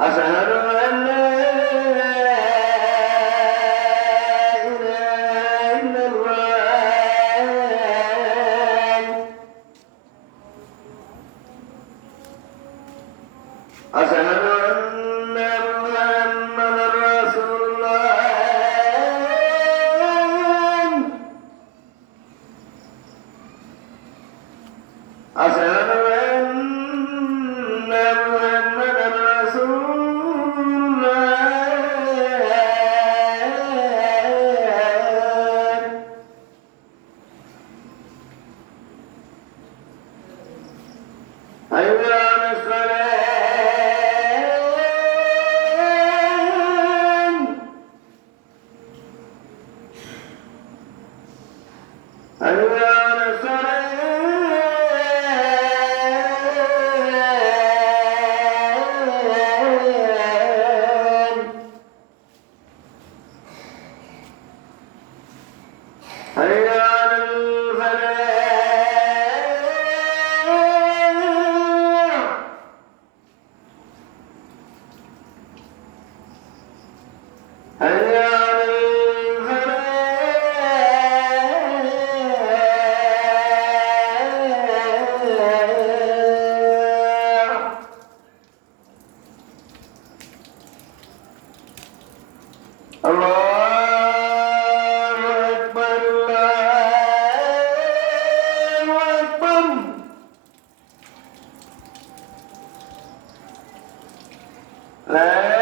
أشهد أن لا إله إلا الله أشهد أن محمدا رسول الله أشهد أن محمدا رسول الله حي على الصلاة حي على الصلاة حي على الفلاح حي على الفلاح الله أكبر الله أكبر لا